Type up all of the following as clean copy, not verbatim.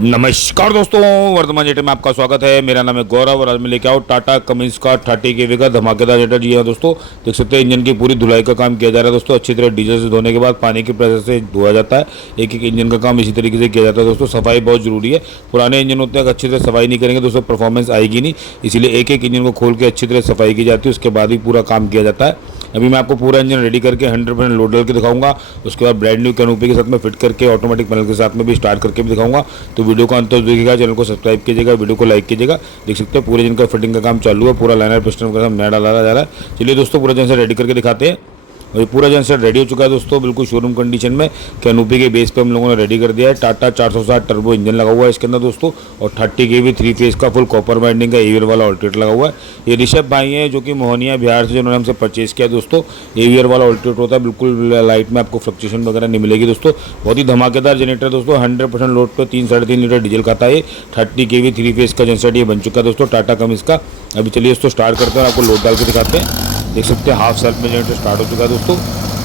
नमस्कार दोस्तों, वर्धमान जेटर में आपका स्वागत है। मेरा नाम है गौरव और आज मैं लेके आऊँ टाटा कमिंस का 30 केवी का धमाकेदार जेटर। जी हाँ दोस्तों, देख सकते हैं इंजन की पूरी धुलाई का काम किया जा रहा है दोस्तों। अच्छी तरह डीजल से धोने के बाद पानी के प्रेशर से धोया जाता है। एक एक इंजन का काम इसी तरीके से किया जाता है दोस्तों। सफाई बहुत जरूरी है। पुराने इंजन होते हैं, अगर अच्छी तरह सफाई नहीं करेंगे दोस्तों परफॉर्मेंस आएगी नहीं। इसीलिए एक एक इंजन को खोल के अच्छी तरह सफाई की जाती है, उसके बाद ही पूरा काम किया जाता है। अभी मैं आपको पूरा इंजन रेडी करके 100% लोड डाल के दिखाऊंगा। उसके बाद ब्रांड न्यू कैनोपी के साथ में फिट करके ऑटोमेटिक पैनल के साथ में भी स्टार्ट करके भी दिखाऊंगा। तो वीडियो को अंत तक देखिएगा, चैनल को सब्सक्राइब कीजिएगा, वीडियो को लाइक कीजिएगा। देख सकते हैं पूरे इंजन का फिटिंग का काम चालू है। पूरा लाइनर पिस्टन का नया डाला जा रहा है। चलिए दोस्तों पूरा इंजन से रेडी करके दिखाते हैं। और ये पूरा जनसेट रेडी हो चुका है दोस्तों, बिल्कुल शोरूम कंडीशन में। कैनोपी के बेस पे हम लोगों ने रेडी कर दिया है। टाटा 460 टर्बो इंजन लगा हुआ है इसके अंदर दोस्तों, और 30 केवी 3 फेज का फुल कॉपर वाइंडिंग का एवीआर वाला ऑल्टरनेटर लगा हुआ है। ये ऋषभ भाई हैं जो कि मोहनिया बिहार से, जिन्होंने हमसे परचेज किया दोस्तों। एवीआर वाला ऑल्टरनेटर होता है, बिल्कुल लाइट में आपको फ्लक्चुएशन वगैरह नहीं मिलेगी दोस्तों। बहुत ही धमाकेदार जनरेटर दोस्तों। 100% लोड पर 3-3.5 लीटर डीजल खाता है। 30 केवी 3 फेज का जनसेट ये बन चुका है दोस्तों टाटा कमिंस का। अभी चलिए इसको स्टार्ट करते हैं और आपको लोड डाल के दिखाते हैं। देख सकते हैं हाफ सेल्फ में जनरेटर स्टार्ट हो चुका है दोस्तों।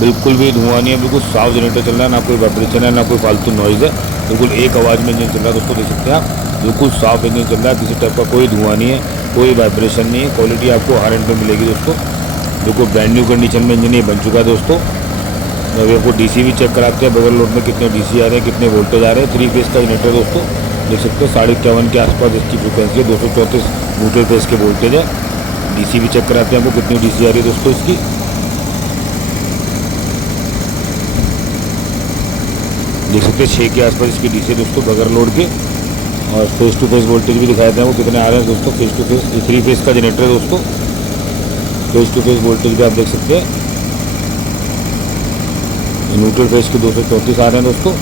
बिल्कुल भी धुआं नहीं है, बिल्कुल साफ जनरेटर चल रहा है, ना कोई वाइब्रेशन है ना कोई फालतू नॉइज़ है। बिल्कुल एक आवाज़ में इंजन चल रहा है दोस्तों। देख सकते हैं आप, बिल्कुल साफ इंजन चल रहा है, किसी टाइप का कोई धुआं नहीं है, कोई वाइब्रेशन नहीं है। क्वालिटी आपको हर एंड पे मिलेगी दोस्तों। बिल्कुल ब्रांड न्यू कंडीशन में इंजन ये बन चुका है दोस्तों। अभी आपको डीसी भी चेक कराते हैं, बगल लोड में कितने डीसी आ रहे हैं, कितने वोल्टेज आ रहे हैं। 3 फेज का जनरेटर दोस्तों। देख सकते हैं 51.5 के आसपास इसकी फ्रिक्वेंसी है। 234 न्यूट्रल फेज के वोल्टेज है। डीसी भी चेक कराते हैं आपको कितनी डीसी आ रही है दोस्तों इसकी। देख सकते हैं 6 के आसपास इसकी डीसी दोस्तों बगैर लोड के। और फेस टू फेस वोल्टेज भी दिखाए थे वो कितने आ रहे हैं दोस्तों। फेस टू फेस 3 फेस का जनरेटर है दोस्तों। फेस टू फेस वोल्टेज भी आप देख सकते हैं। न्यूट्रल फेस के 234 आ रहे हैं दोस्तों,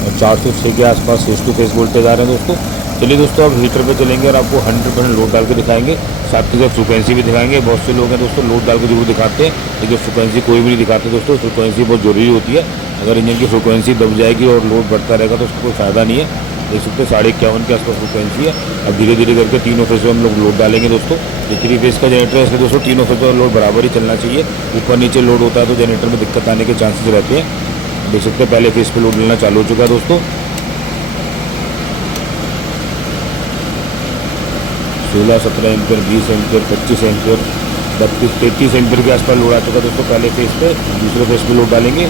और 406 के आसपास फेस टू फेस वोल्टेज आ रहे हैं दोस्तों। चलिए दोस्तों अब हीटर पे चलेंगे और आपको 100% लोड डाल के दिखाएंगे, साथ ही साथ फ्रिक्वेंसी भी दिखाएंगे। बहुत से लोग हैं दोस्तों लोड डाल के जरूर दिखाते हैं, लेकिन फ्रिक्वेंसी कोई भी नहीं दिखाते दोस्तों। फ्रिक्वेंसी बहुत जरूरी होती है। अगर इंजन की फ्रिक्वेंसी दब जाएगी और लोड बढ़ता रहेगा तो उसको कोई फ़ायदा नहीं है। देख सकते हैं 51.5 के आसपास फ्रिक्वेंसी है। अब धीरे धीरे करके तीनों फेस में हम लोग लोड डालेंगे दोस्तों। ये 3 फेस का जनरेटर है, इसलिए दोस्तों तीनों फेस में लोड बराबर ही चलना चाहिए। ऊपर नीचे लोड होता है तो जनरेटर में दिक्कत आने के चांसेस रहते हैं। देख सकते हैं पहले फेस पे लोड लेना चालू हो चुका है दोस्तों। 16, 17 एम्पियर, 20 एम्पियर, 25 एम्पियर, 32, 33 एम्पियर के आसपास लोड आ चुका है दोस्तों पहले फेस पे। दूसरे फेस पे लोड डालेंगे।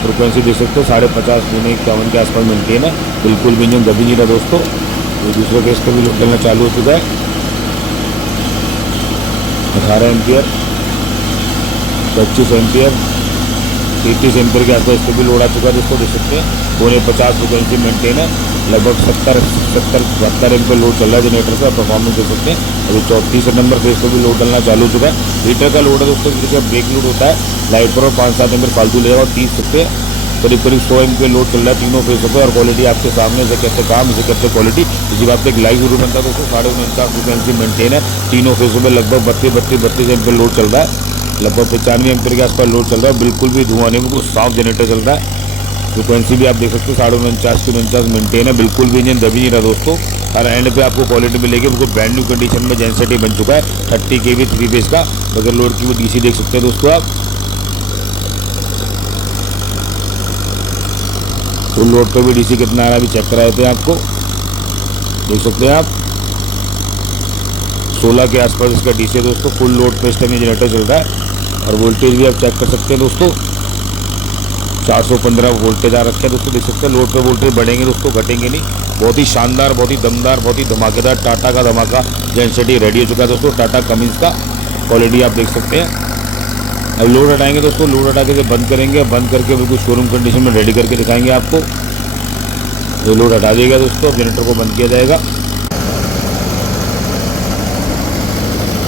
फ्रिक्वेंसी देख सकते हो 50.5 पौने 51 के आसपास मेंटेन है। बिल्कुल भी इंजन दबी नहीं रहा दोस्तों। तो दूसरे फेस पे भी लोड डालना चालू हो चुका है। 18 एम्पियर, 25 एम्पियर, 33 एम्पियर के आसपास इस पर भी लोड आ चुका है दोस्तों। देख सकते हैं पौने 50 फ्रिक्वेंसी मेंटेन है। लगभग 70-72 एम्पियर लोड चल रहा है जनरेटर का। परफॉर्मेंस देख सकते हैं। अभी 34 नंबर फेस पर भी लोड डालना चालू हो चुका है। हीटर का लोड है दोस्तों, जैसे ब्रेक लोड होता है लाइट पर, और 5-7 एम्पियर फालतू लेगा और 30 सकते हैं। करीब 100 एम्पियर लोड चल रहा है तीनों फेसों पर। और क्वालिटी आपके सामने से कहते काम, इसे कहते क्वालिटी। इसी बात पर एक लाइव वीडियो बनता है दोस्तों। 49.5 फ्रिक्वेंसी मेंटेन है। तीनों फेसों में लगभग 32 एम्पियर लोड चल रहा है। लगभग 95 एम्पियर के आसपास लोड चल रहा है। बिल्कुल भी धुआं नहीं, बिल्कुल साफ जनरेटर चल रहा है। फ्रिक्वेंसी भी आप देख सकते हो 49.5 मेंटेन है। बिल्कुल भी इंजन दबी नहीं रहा दोस्तों। हर एंड पे आपको क्वालिटी मिलेगी। बिल्कुल ब्रांड न्यू कंडीशन में जनसेट ही बन चुका है 30 केवी 3 फेज का। बगैर लोड की वो डीसी देख सकते हैं दोस्तों आप। फुल लोड पर भी डीसी कितना आ रहा है अभी चेक कराए थे आपको। देख सकते हैं आप 16 के आसपास इसका डीसी है दोस्तों। फुल लोड पे इस टाइम जनरेटर चल रहा है। और वोल्टेज भी आप चेक कर सकते हैं दोस्तों। 415 वोल्टेज आ रखे हैं दोस्तों। देख सकते हैं लोड पे वोल्टेज बढ़ेंगे दोस्तों, घटेंगे नहीं। बहुत ही शानदार, बहुत ही दमदार, बहुत ही धमाकेदार टाटा का धमाका जनसेट रेडी हो चुका है दोस्तों टाटा कमिंस का। क्वालिटी आप देख सकते हैं। अब लोड हटाएंगे दोस्तों। लोड हटा के बंद करेंगे। बंद करके बिल्कुल शोरूम कंडीशन में रेडी करके दिखाएंगे आपको। ये लोड हटा देगा दोस्तों, जनरेटर को बंद किया जाएगा।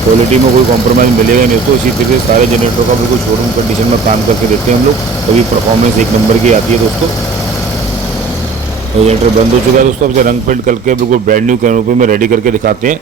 क्वालिटी में कोई कॉम्प्रोमाइज़ मिलेगा नहीं दोस्तों। इसी तरीके से सारे जनरेटर का बिल्कुल शोरूम कंडीशन में काम करके देखते हैं हम लोग, तभी परफॉर्मेंस एक नंबर की आती है दोस्तों। जनरेटर बंद हो चुका है दोस्तों। अब रंग पेंट करके बिल्कुल ब्रांड न्यू कैनोपी में रेडी करके दिखाते हैं।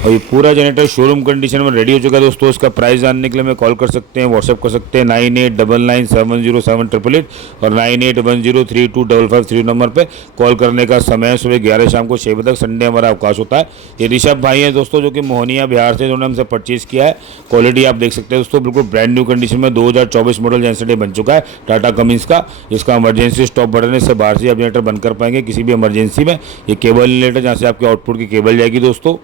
और ये पूरा जनरेटर शोरूम कंडीशन में रेडी हो चुका है दोस्तों। इसका प्राइस जानने के लिए हमें कॉल कर सकते हैं, व्हाट्सएप कर सकते हैं 9899707888 और 9810325553 नंबर पे कॉल करने का समय सुबह 11 शाम को 6 बजे तक, संडे हमारा अवकाश होता है। ये ऋषभ भाई हैं दोस्तों जो कि मोहनिया बिहार से, जिन्होंने हमसे परचेज़ किया है। क्वालिटी आप देख सकते हैं दोस्तों, बिल्कुल ब्रांड न्यू कंडीशन में 2024 मॉडल जनरेटर बन चुका है टाटा कमिंस का। इसका इमरजेंसी स्टॉप बटन है, इससे बाहर से आप जनरेटर बंद कर पाएंगे किसी भी इमरजेंसी में। ये केबल इनलेट जहाँ से आपके आउटपुट की केबल जाएगी दोस्तों।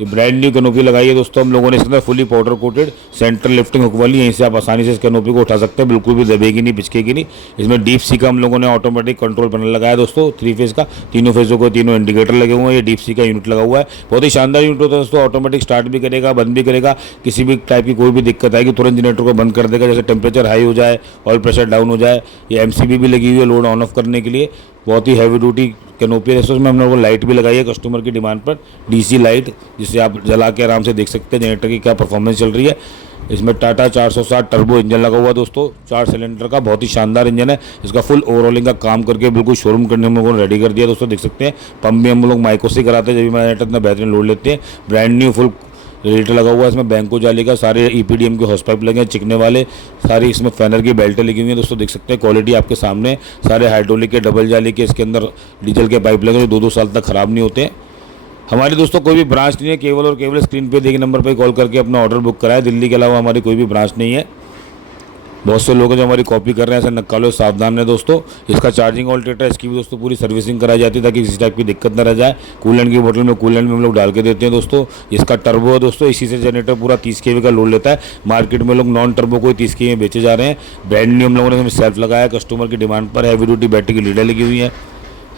ये ब्रांड न्यू कैनोपी लगाई है दोस्तों हम लोगों ने इसके अंदर, fully powder coated central lifting hook वाली। यहीं से आप आसानी से इस कैनोपी को उठा सकते हैं, बिल्कुल भी दबेगी नहीं, बिचकेगी नहीं। इसमें डीप सी का हम लोगों ने ऑटोमेटिक कंट्रोल पैनल लगाया है दोस्तों, 3 फेज़ का। तीनों फेज़ों को तीनों इंडिकेटर लगे हुए हैं। ये डीप सी का यूनिट लगा हुआ है, बहुत ही शानदार यूनिट होता है दोस्तों। ऑटोमेटिक स्टार्ट भी करेगा, बंद भी करेगा। किसी भी टाइप की कोई भी दिक्कत आएगी तुरंत जनरेटर को बंद कर देगा, जैसे टेम्परेचर हाई हो जाए, ऑयल प्रेशर डाउन हो जाए। ये MCB भी लगी हुई है लोड ऑन ऑफ करने के लिए। बहुत ही हैवी ड्यूटी कैनोपी है। इसमें हम लोगों को लाइट भी लगाई है कस्टमर की डिमांड पर, DC लाइट, जिससे आप जला के आराम से देख सकते हैं जनरेटर की क्या परफॉर्मेंस चल रही है। इसमें टाटा 460 टर्बो इंजन लगा हुआ है दोस्तों, 4 सिलेंडर का, बहुत ही शानदार इंजन है। इसका फुल ओवरऑलिंग का काम करके बिल्कुल शोरूम कंडीशन में हम लोगों ने रेडी कर दिया दोस्तों, देख सकते हैं। पंप भी हम लोग माइको से कराते हैं जब भी जनरेटर इतना बेहतरीन लोड लेते हैं। ब्रांड न्यू फुल रेडिएटर लगा हुआ है इसमें, बैंको जाली का, सारे EPDM के हॉस पाइप लगे हैं चिकने वाले, सारी इसमें फैनर की बेल्टें लगी हुई हैं दोस्तों, देख सकते हैं। क्वालिटी आपके सामने, सारे हाइड्रोलिक के डबल जाली के इसके अंदर डीजल के पाइप लगे, जो 2-2 साल तक ख़राब नहीं होते हैं। हमारी दोस्तों कोई भी ब्रांच नहीं है, केवल और केवल स्क्रीन पे देखिए नंबर पर कॉल करके अपना ऑर्डर बुक कराए। दिल्ली के अलावा हमारी कोई भी ब्रांच नहीं है। बहुत से लोग हैं जो हमारी कॉपी कर रहे हैं, ऐसा नक्कालो, सावधान है दोस्तों। इसका चार्जिंग ऑल्टरनेटर, इसकी भी दोस्तों पूरी सर्विसिंग कराई जाती है ताकि किसी टाइप की दिक्कत न रह जाए। कूलेंट की बोतल में कूलेंट भी हम लोग डाल के देते हैं दोस्तों। इसका टर्बो है दोस्तों, इसी से जनरेटर पूरा 30 kV का लोड लेता है। मार्केट में लोग नॉन टर्बो को 30 kV बेचे जा रहे हैं। ब्रांड न्यू हम लोगों ने सेल्फ लगाया कस्टमर की डिमांड पर। हैवी ड्यूटी बैटरी की लीडें लगी हुई है,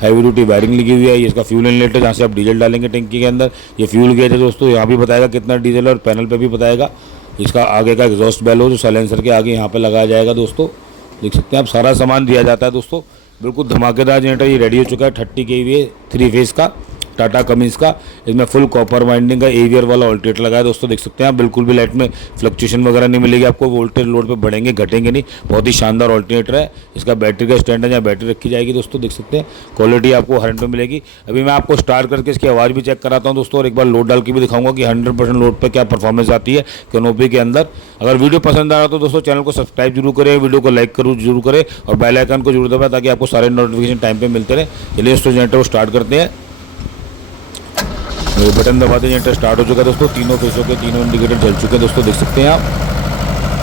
हैवी ड्यूटी वायरिंग लगी हुई है। ये इसका फ्यूल इनलेट है जहाँ से आप डीजल डालेंगे टंकी के अंदर। ये फ्यूल गेज है दोस्तों, यहाँ भी बताएगा कितना डीजल है और पैनल पे भी बताएगा। इसका आगे का एग्जॉस्ट बेलो जो साइलेंसर के आगे यहाँ पे लगाया जाएगा दोस्तों, देख सकते हैं आप। सारा सामान दिया जाता है दोस्तों, बिल्कुल धमाकेदार जनरेटर ये रेडी हो चुका है। 30 kVA 3 फेज़ का टाटा कमिंस का। इसमें फुल कॉपर वाइंडिंग का एवियर वाला ऑल्टरनेटर लगा है दोस्तों, देख सकते हैं आप। बिल्कुल भी लाइट में फ्लक्चुएशन वगैरह नहीं मिलेगी आपको, वोल्टेज लोड पे बढ़ेंगे घटेंगे नहीं। बहुत ही शानदार ऑल्टरनेटर है। इसका बैटरी का स्टैंड है जहाँ बैटरी रखी जाएगी दोस्तों, देख सकते हैं। क्वालिटी आपको हर एंड पे मिलेगी। अभी मैं आपको स्टार्ट करके इसकी आवाज़ भी चेक कराता हूँ दोस्तों, और एक बार लोड डाल के भी दिखाऊंगा कि 100% लोड पर क्या परफॉर्मेंस आती है कैनोपी के अंदर। अगर वीडियो पसंद आ रहा तो दोस्तों चैनल को सब्सक्राइब जरूर करें, वीडियो को लाइक जरूर करें और बेल आइकन को जरूर दबाएं ताकि आपको सारे नोटिफिकेशन टाइम पे मिलते रहे। चलिए दोस्तों जनरेटर को स्टार्ट करते हैं। बटन दबाते जनरेटर स्टार्ट हो चुका है दोस्तों। तीनों फेसों के तीनों इंडिकेटर जल चुके हैं दोस्तों, देख सकते हैं आप।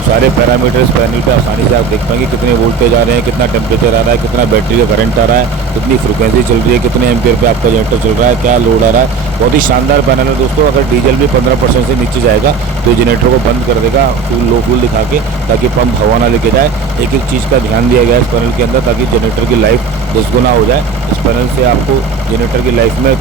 सारे पैरामीटर्स पैनल आसानी से आप देख पाएंगे, कितने वोल्टेज आ रहे हैं, कितना टेम्परेचर आ रहा है, कितना बैटरी का करंट आ रहा है, कितनी फ्रिक्वेंसी चल रही है, कितने एम्पियर पे आपका जनरेटर चल रहा है, क्या लोड आ रहा है। बहुत ही शानदार पैनल है दोस्तों। अगर डीजल भी 15% से नीचे जाएगा तो जनरेटर को बंद कर देगा लो फ्यूल दिखा के, ताकि पंप हवा ना लेके जाए। एक एक चीज़ का ध्यान दिया गया है इस पैनल के अंदर ताकि जनरेटर की लाइफ 10 गुना हो जाए। इस पैनल से आपको जनरेटर की लाइफ में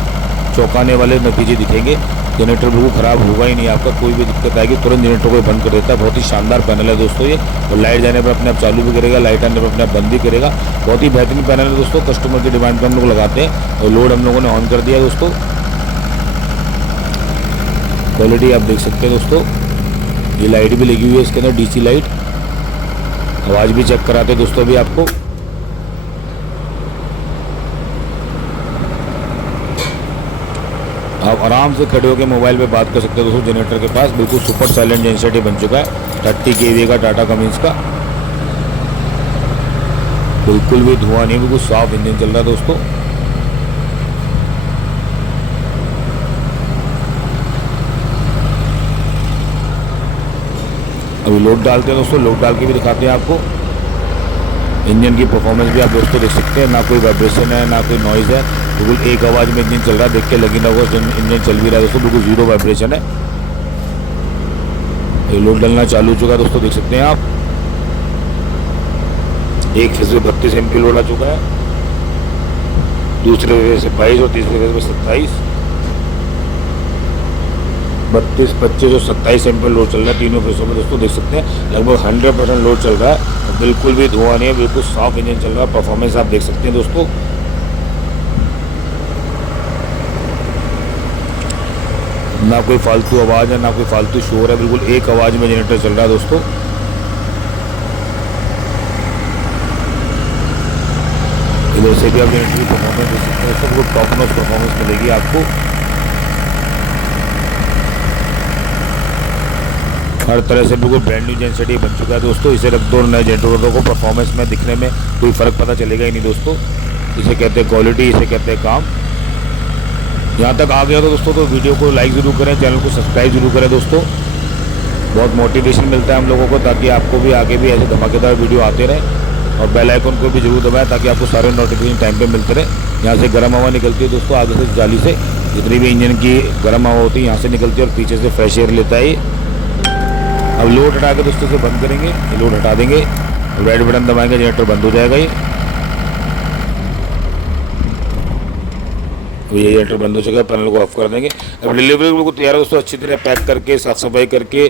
चौंकाने वाले नतीजे दिखेंगे। जनरेटर बिल्कुल ख़राब होगा ही नहीं आपका, कोई भी दिक्कत आएगी तुरंत जनरेटर को बंद कर देता है। बहुत ही शानदार पैनल है दोस्तों ये, और लाइट जाने पर अपने आप चालू भी करेगा, लाइट आने पर अपने आप बंद भी करेगा। बहुत ही बेहतरीन पैनल है दोस्तों। कस्टमर की डिमांड पर हम लोग लगाते हैं और लोड हम लोगों ने ऑन कर दिया दोस्तों। क्वालिटी आप देख सकते हैं दोस्तों। ये लाइट भी लगी हुई है इसके अंदर, DC लाइट। आवाज़ भी चेक कराते हैं दोस्तों अभी आपको। आप आराम से खड़े होकर मोबाइल पे बात कर सकते हो दोस्तों जनरेटर के पास। बिल्कुल सुपर साइलेंट जनरेटर बन चुका है 30 kVA का टाटा कमिंस का। बिल्कुल भी धुआं नहीं, बिल्कुल साफ इंजन चल रहा है दोस्तों। अभी लोड डालते हैं दोस्तों, लोड डाल के भी दिखाते हैं आपको। इंजन की परफॉर्मेंस भी आप दोस्तों देख सकते हैं, ना कोई वाइब्रेशन है ना कोई नॉइज़ है। बिल्कुल एक आवाज़ में इंजन चल रहा है, देख के लगी ना वो इंजन चल भी रहा है दोस्तों, बिल्कुल 0 वाइब्रेशन है। ये लोड डालना चालू हो चुका है दोस्तों, देख सकते हैं आप। एक फेज में 32 MP लोड आ चुका है, दूसरे फेज से 22 और तीसरे फेज में 27, 32, 25 और 27 MP लोड चल रहा है तीनों फेसों में दोस्तों, देख सकते हैं। लगभग 100% लोड चल रहा है, बिल्कुल भी धुआं नहीं है, बिल्कुल साफ इंजन चल रहा है। परफॉर्मेंस आप देख सकते हैं दोस्तों। ना कोई फालतू आवाज़ है ना कोई फालतू शोर है, बिल्कुल एक आवाज़ में जनरेटर चल रहा है दोस्तों। इधर से भी आप जनरेटर की परफॉर्मेंस देख सकते हैं दोस्तों, बिल्कुल टॉप नॉच परफॉर्मेंस मिलेगी आपको। हर तरह से बिल्कुल ब्रांड न्यू जेनसेट ये बन चुका है दोस्तों। इसे रख दो नए जनरेटरों को, परफॉर्मेंस में दिखने में कोई फ़र्क पता चलेगा ही नहीं दोस्तों। इसे कहते हैं क्वालिटी, इसे कहते हैं काम। यहाँ तक आ गया तो दोस्तों तो वीडियो को लाइक ज़रूर करें, चैनल को सब्सक्राइब जरूर करें दोस्तों। बहुत मोटिवेशन मिलता है हम लोगों को, ताकि आपको भी आगे भी ऐसे धमाकेदार वीडियो आते रहें। और बेल आइकन को भी जरूर दबाएं ताकि आपको सारे नोटिफिकेशन टाइम पे मिलते रहे। यहाँ से गर्म हवा निकलती है दोस्तों, आगे से जाली से जितनी भी इंजन की गर्म हवा होती है यहाँ से निकलती है और पीछे से फ्रेश एयर लेता है। अब लोड हटा के दोस्तों से बंद करेंगे, ये लोड हटा देंगे, रेड बटन दबाएंगे, जनरेटर बंद हो जाएगा। ये जनरेटर बंद हो चुका है, पैनल को ऑफ कर देंगे। अब डिलीवरी बिल्कुल तैयार है दोस्तों। अच्छी तरह पैक करके साफ सफाई करके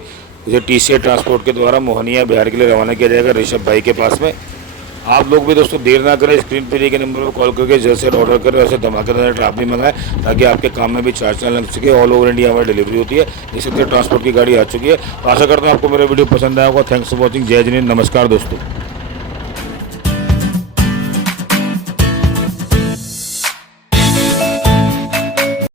इसे TCA ट्रांसपोर्ट के द्वारा मोहनिया बिहार के लिए रवाना किया जाएगा ऋषभ भाई के पास में। आप लोग भी दोस्तों देर ना करें, स्क्रीन पे दिए गए नंबर पर कॉल करके जल्द से ऑर्डर करें। वैसे धमाकेदार जनरेटर आप भी मंगाएं ताकि आपके काम में भी चार्ज ना लग सके। ऑल ओवर इंडिया हमारी डिलीवरी होती है। इसी तरह ट्रांसपोर्ट की गाड़ी आ चुकी है। तो आशा करता हूँ आपको मेरा वीडियो पसंद आया होगा। Thanks for watching. जय जिनेंद्र, नमस्कार दोस्तों।